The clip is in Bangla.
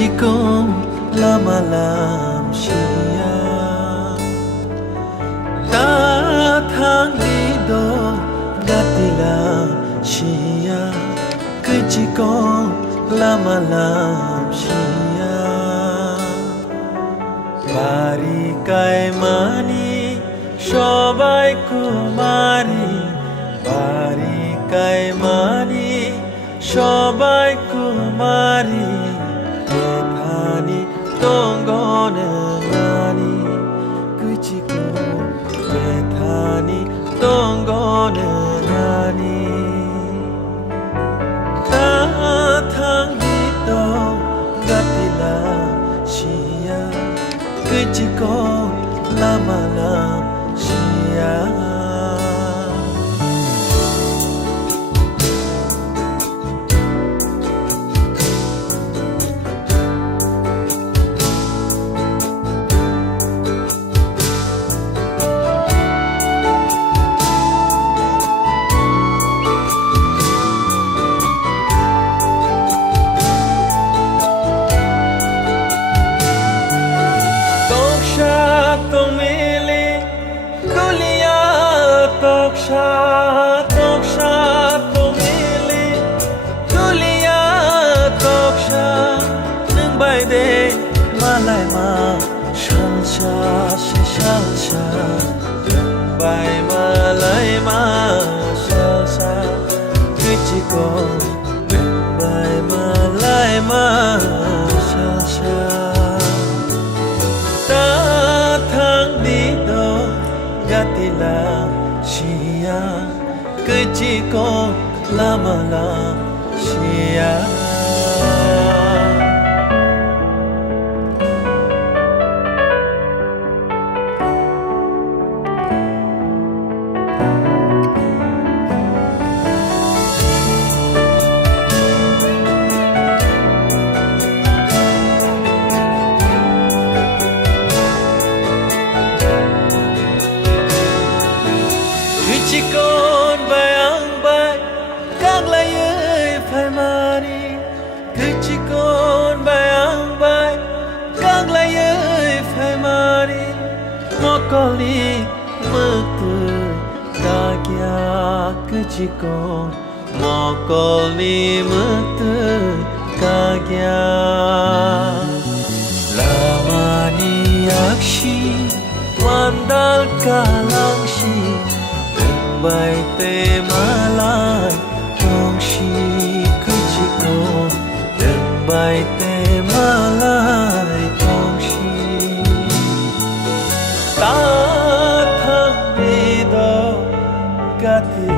kecikong lamalam siya datang dido gatilam siya kecikong lamalam siya বাড়ি কায়মানি সবাই কুমারী বাড়ি কায়মানি সবাই কুমারী বেথানি তঙ্গন নানি কুচিকো বেথানি তঙ্গন নানি তাথাং dito gatilam siya keciko lamalam siya Toksha tumili tulia toksha nung bai de malai ma shalsha shalsha bai malai ma shalsha kichiko bai malai ma shalsha ta thang di do gatila siya keciko lamalam siya Kecikon bayang bay kang layai phai mani Kecikon bayang bay kang layai phai mani Mokoli mektu kagya kecikon Mokoli mektu kagya Lamani akshi wandal kalangshi bai te malai tongshi keciko bai te malai tongshi ta thang dido gati